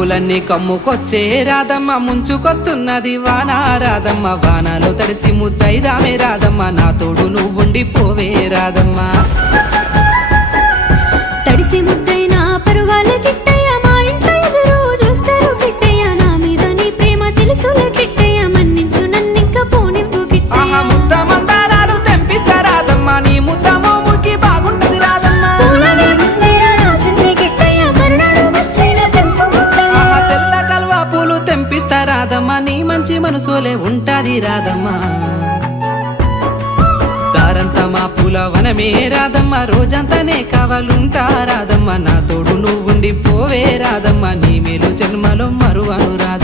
పూలన్నీ కమ్ముకొచ్చే రాధమ్మ ముంచుకొస్తున్నది వాన రాధమ్మ వానలో తడిసి ముద్దైదామే రాధమ్మ నా తోడు నువ్వుండి పోవే రాధమ్మ తడిసి ముద్దైనా పరువాల కిట్టయ్య మా ఇంట్లో ఎదురు చూస్తారు కిట్టయ్య నా మీద నీ ప్రేమ తెలుసులే కిట్టయ్య మన్నించు నన్నింక పోనివ్వు కిట్టయ్య ముద్ద మందారాలు తెంపిస్తా రాధమ్మ నీ ముద్ద మోముకి బాగుంటది రాధమ్మ పూలనే ముందేర రాసింది కిట్టయ్య మరునాడు వచ్చిన తెంపు ముద్దయ్య తెల్ల కల్వా పూలు తెంపిస్తా రాధమ్మ నీ మంచి మనసులే ఉంటాది రాధమ్మ దారంతా మా పూల వనమే రాధమ్మ రోజంతానే కావాలుంటా రాధమ్మ నా తోడు నువ్వుండి పోవే రాధమ్మ నీ మేలు జన్మలో మరువను రాధమ్మ